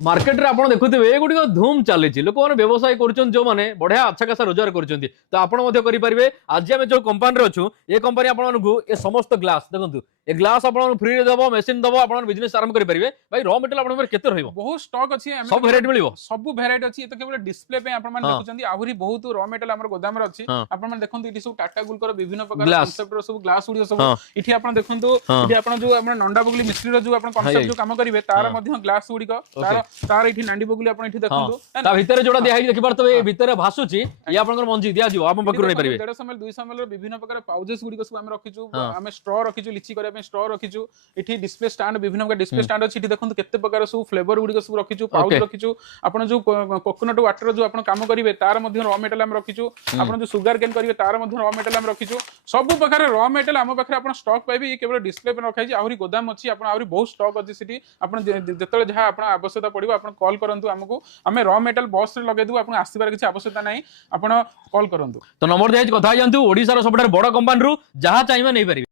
Market रे आपण देखुथिबे ए गुडी धूम चली लोक मैंने व्यवसाय करुछन जो माने बढ़िया अच्छा खासा रोजगार करुछंती तो आपण मध्ये करि परिबे। आज हम जो कंपनी रे अछु ए कंपनी आपण मानकु ए समस्त ग्लास देखंतु ए ग्लास आपण फ्री रे दबो मेसिन दबो आपण बिजनेस आरंभ करि परिबे। भाई रॉ मटेरियल आपण पर केते रहइबो बहुत स्टॉक अछि सब वेराइटी मिलिबो सब वेराइटी अछि। तो केवल डिस्प्ले पे आपण माने देखुछंती आहुरी बहुत रॉ मटेरियल हमर गोदाम रे अछि। आपण माने देखंतु इठी सब टाटा गुलकर विभिन्न प्रकार कांसेप्ट रो सब ग्लास उडी सब इठी आपण देखंतु इठी आपण जो आपण नंडा बगली मिस्त्री रो जो आपण कांसेप्ट जो काम करिवे तार मध्ये ग्लास उडी को तार इठी नांडी बगली आपण इठी देखंतु ता भितर जोडा दिया देखि परतो ए भितर भासुची या आपनकर मंजी दिया जिवो आपण पकरू नै परिबे। 150 ml 200 ml रो विभिन्न प्रकार पाउजेस गुडी को सब हम रखिचु हम स्ट्रॉ रखिचु लिची करे पे स्ट्रॉ रखिचु इठी डिस्प्ले स्टैंड विभिन्न प्रकार डिस्प्ले स्टैंड अछि। इठी देखंतु केते प्रकार सब फ्लेवर गुडी को सब रखिचु पाउच रखिचु आपण जो कोकोनट वाटर जो आपण काम करिवे तार मध्ये रॉ मटेरियल हम रखिचु आपण जो सुगर केन करिवे तार मध्ये रॉ मटेरियल हम रखिचु सब प्रकार रॉ मटेरियल हम पाखरे आपण स्टॉक पाइबे। ये केवल डिस्प्ले पे रखाई आहुरी गोदाम अछि आपण आहुरी बहुत स्टॉक अछि सिटी आपण जेतले जहा आपण आवश्यकता पड़िबो आपण कॉल करंतु हमकु हमें रॉ मटेरियल बॉस रे लगे दउ आपण आसीबार किछि आवश्यकता नाही आपण कॉल करंतु। तो नंबर दिया कथा जानतु ओडिसा रो सबटा बड़ कंपनी रु जहा चाहिबा नै परिबे।